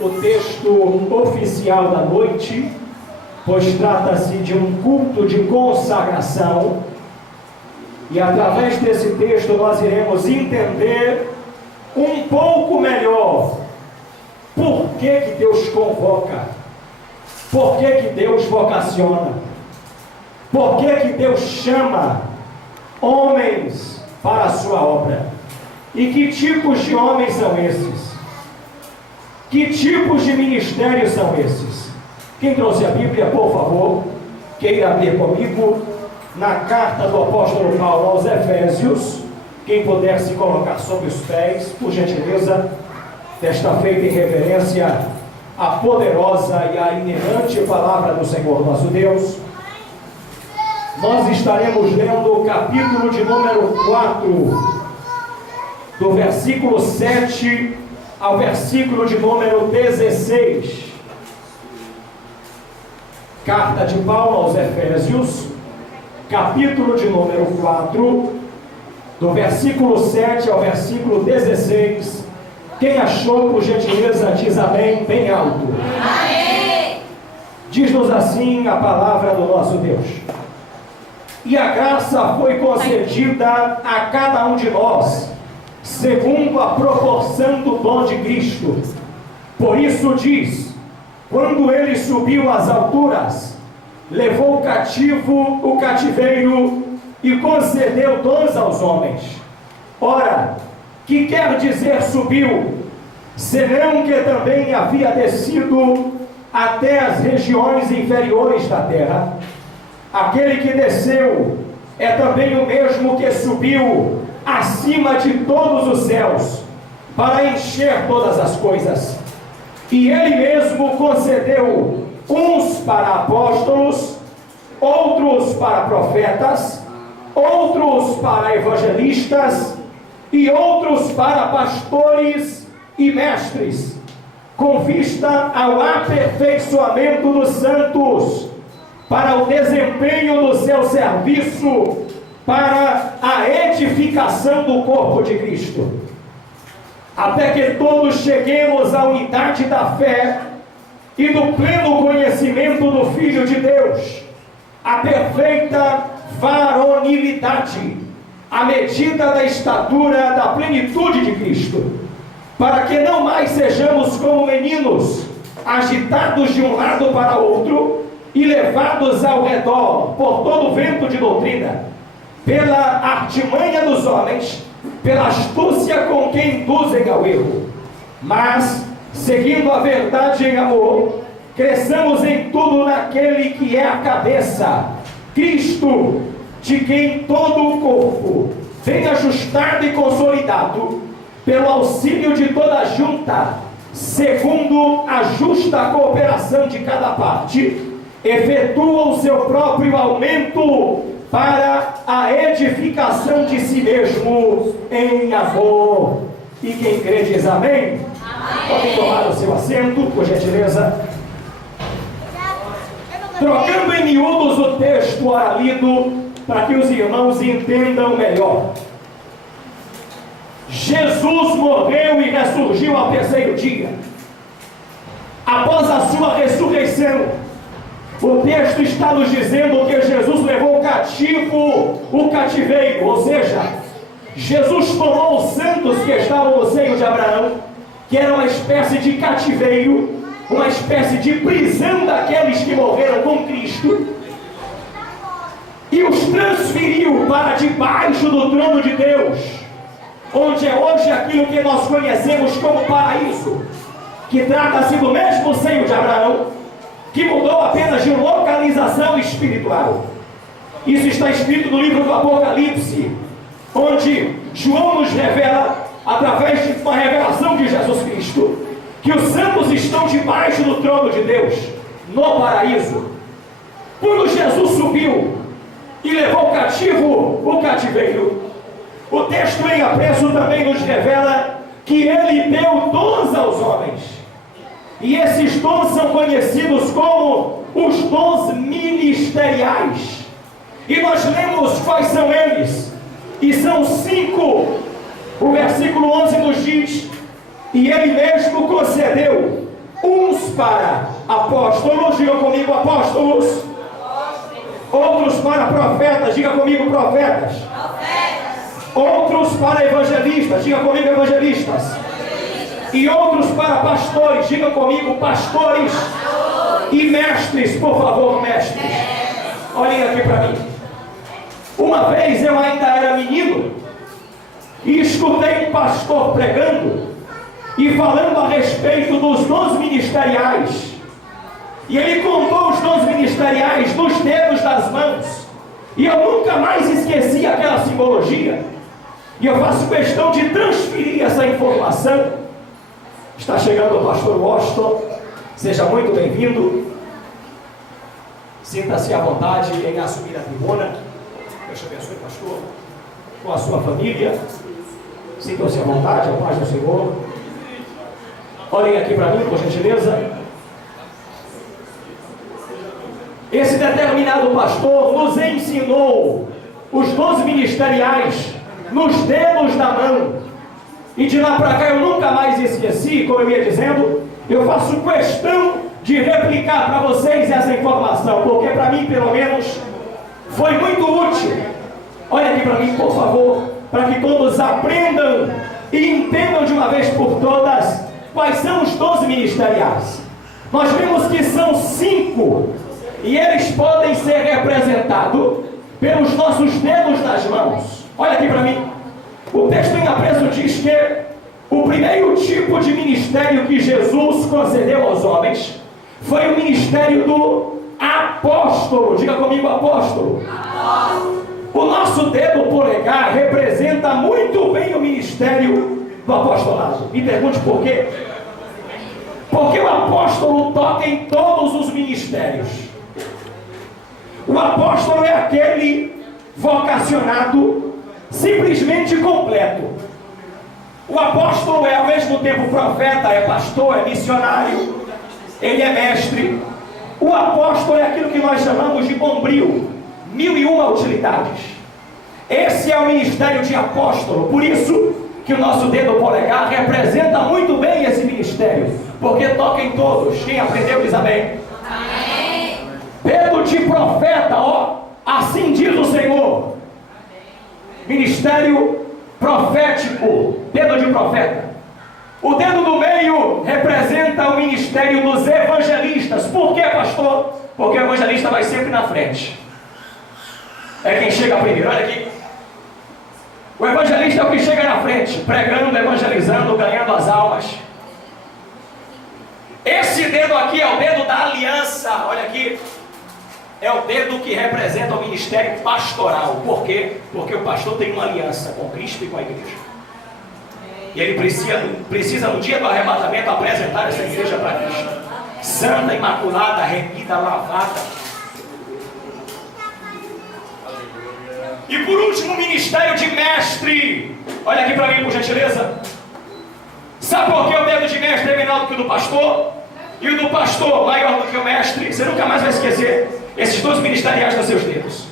o texto oficial da noite, pois trata-se de um culto de consagração, e através desse texto nós iremos entender um pouco melhor por que Deus convoca, por que Deus vocaciona, por que Deus chama homens para a sua obra, e que tipos de homens são esses, que tipos de ministérios são esses. Quem trouxe a Bíblia, por favor, queira abrir comigo na carta do apóstolo Paulo aos Efésios. Quem puder se colocar sobre os pés, por gentileza, desta feita em reverência à poderosa e à inerrante palavra do Senhor nosso Deus. Nós estaremos lendo o capítulo de número 4, do versículo 7 ao versículo de número 16. Carta de Paulo aos Efésios, capítulo de número 4, do versículo 7 ao versículo 16. Quem achou, por gentileza, diz amém bem alto. Amém! Diz-nos assim a palavra do nosso Deus: e a graça foi concedida a cada um de nós, segundo a proporção do dom de Cristo. Por isso diz: quando ele subiu às alturas, levou cativo o cativeiro e concedeu dons aos homens. Ora, que quer dizer subiu, senão que também havia descido até as regiões inferiores da terra? Aquele que desceu é também o mesmo que subiu acima de todos os céus, para encher todas as coisas. E ele mesmo concedeu uns para apóstolos, outros para profetas, outros para evangelistas, e outros para pastores e mestres, com vista ao aperfeiçoamento dos santos, para o desempenho do seu serviço, para a edificação do corpo de Cristo, até que todos cheguemos à unidade da fé e do pleno conhecimento do Filho de Deus, a perfeita varonilidade, à medida da estatura da plenitude de Cristo, para que não mais sejamos como meninos, agitados de um lado para outro e levados ao redor por todo vento de doutrina, pela artimanha dos homens, pela astúcia com que induzem ao erro, mas, seguindo a verdade em amor, cresçamos em tudo naquele que é a cabeça, Cristo, de quem todo o corpo, bem ajustado e consolidado, pelo auxílio de toda a junta, segundo a justa cooperação de cada parte, efetua o seu próprio aumento para a edificação de si mesmo em amor. E quem crê diz amém? Pode tomar o seu assento, por gentileza. Trocando em miúdos o texto ora lido, para que os irmãos entendam melhor. Jesus morreu e ressurgiu ao terceiro dia. Após a sua ressurreição, o texto está nos dizendo que Jesus levou cativo o cativeiro, ou seja, Jesus tomou os santos que estavam no seio de Abraão, que era uma espécie de cativeiro, uma espécie de prisão daqueles que morreram com Cristo, e os transferiu para debaixo do trono de Deus, onde é hoje aquilo que nós conhecemos como paraíso, que trata-se do mesmo seio de Abraão, que mudou apenas de localização espiritual. Isso está escrito no livro do Apocalipse, onde João nos revela, através de uma revelação de Jesus Cristo, que os santos estão debaixo do trono de Deus, no paraíso. Quando Jesus subiu e levou cativo o cativeiro, o texto em apreço também nos revela que ele deu dons aos homens, e esses dons são conhecidos como os dons ministeriais, e nós lemos quais são eles, e são 5. O versículo 11 nos diz: e ele mesmo concedeu para apóstolos, diga comigo apóstolos. Outros para profetas, diga comigo profetas. Outros para evangelistas, diga comigo evangelistas. E outros para pastores, diga comigo pastores. E mestres, por favor, mestres. Olhem aqui para mim. Uma vez eu ainda era menino e escutei um pastor pregando e falando a respeito dos dons ministeriais. E ele contou os dons ministeriais nos dedos das mãos. E eu nunca mais esqueci aquela simbologia. E eu faço questão de transferir essa informação. Está chegando o pastor Washington. Seja muito bem-vindo. Sinta-se à vontade em assumir a tribuna. Deus te abençoe, pastor. Com a sua família. Sintam-se à vontade, a paz do Senhor. Olhem aqui para mim, por gentileza. Esse determinado pastor nos ensinou os dons ministeriais nos dedos da mão. E de lá para cá eu nunca mais esqueci, como eu ia dizendo. Eu faço questão de replicar para vocês essa informação, porque para mim, pelo menos, foi muito útil. Olha aqui para mim, por favor, para que todos aprendam e entendam de uma vez por todas quais são os dons ministeriais. Nós vimos que são 5, e eles podem ser representados pelos nossos dedos nas mãos. Olha aqui para mim. O texto em apreço diz que o primeiro tipo de ministério que Jesus concedeu aos homens foi o ministério do apóstolo. Diga comigo, apóstolo. O nosso dedo polegar representa muito bem o ministério do apostolado. Me pergunte por quê? Porque o apóstolo toca em todos os ministérios. O apóstolo é aquele vocacionado simplesmente completo. O apóstolo é ao mesmo tempo profeta, é pastor, é missionário, ele é mestre. O apóstolo é aquilo que nós chamamos de bombril, 1001 utilidades. Esse é o ministério de apóstolo. Por isso que o nosso dedo polegar representa muito bem esse ministério, porque toca em todos. Quem aprendeu diz amém. Amém. Dedo de profeta, ó, assim diz o Senhor. Ministério profético, dedo de profeta. O dedo do meio representa o ministério dos evangelistas. Por quê, pastor? Porque o evangelista vai sempre na frente. É quem chega primeiro. Olha aqui. O evangelista é o que chega na frente, pregando, evangelizando, ganhando as almas. Esse dedo aqui é o dedo da aliança. Olha aqui. É o dedo que representa o ministério pastoral. Por quê? Porque o pastor tem uma aliança com Cristo e com a igreja. E ele precisa no dia do arrebatamento apresentar essa igreja para Cristo. Santa, imaculada, remida, lavada. E por último, o ministério de mestre. Olha aqui para mim, por gentileza. Sabe por que o dedo de mestre é menor do que o do pastor? E o do pastor maior do que o mestre? Você nunca mais vai esquecer esses dois ministeriais nos seus dedos.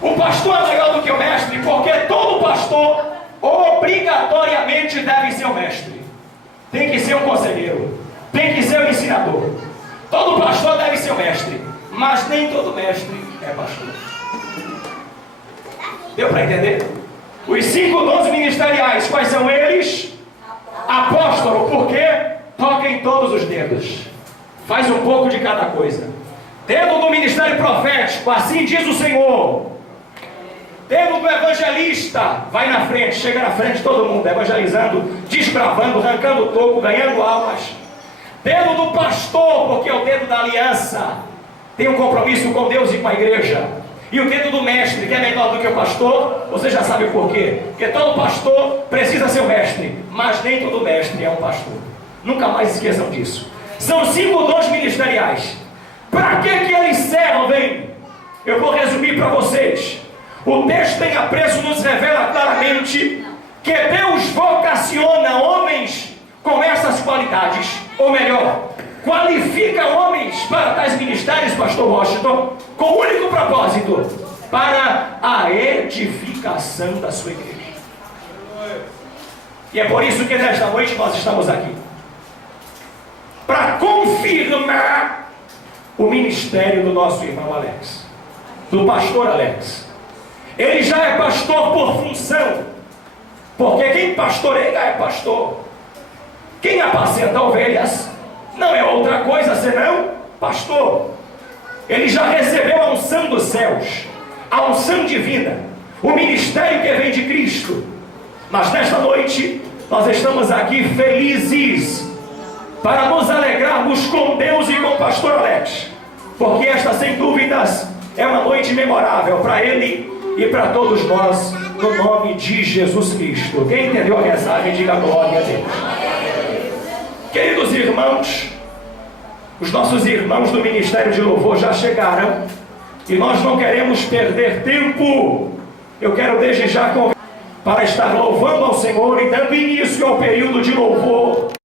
O pastor é maior do que o mestre, porque todo pastor obrigatoriamente deve ser o mestre. Tem que ser um conselheiro, tem que ser um ensinador. Todo pastor deve ser o mestre, mas nem todo mestre é pastor. Deu para entender? Os 5 dons ministeriais, quais são eles? Apóstolo, por quê? Toca em todos os dedos. Faz um pouco de cada coisa. Dedo do ministério profético, assim diz o Senhor. Dedo do evangelista, vai na frente, chega na frente todo mundo, evangelizando, desbravando, arrancando o toco, ganhando almas. Dedo do pastor, porque é o dedo da aliança, tem um compromisso com Deus e com a igreja. E o dedo do mestre, que é menor do que o pastor, você já sabe por quê? Porque todo pastor precisa ser o mestre, mas nem todo mestre é um pastor. Nunca mais esqueçam disso. São 5 dons ministeriais. Para que eles servem? Eu vou resumir para vocês. O texto em apreço nos revela claramente que Deus vocaciona homens com essas qualidades, ou melhor, qualifica homens para tais ministérios, pastor Washington, com o único propósito, para a edificação da sua igreja. E é por isso que nesta noite nós estamos aqui. para confirmar o ministério do nosso irmão Alex, do pastor Alex. Ele já é pastor por função, porque quem pastoreia é pastor. Quem apacenta ovelhas não é outra coisa senão pastor. Ele já recebeu a unção dos céus, a unção divina, o ministério que vem de Cristo. Mas nesta noite nós estamos aqui felizes para nos alegrarmos com Deus e com o pastor Alex, porque esta sem dúvidas é uma noite memorável para ele e para todos nós, no nome de Jesus Cristo. Quem entendeu a mensagem, diga glória a Deus. Queridos irmãos, os nossos irmãos do Ministério de Louvor já chegaram e nós não queremos perder tempo. Eu quero desde já convidar para estar louvando ao Senhor e dando início ao período de louvor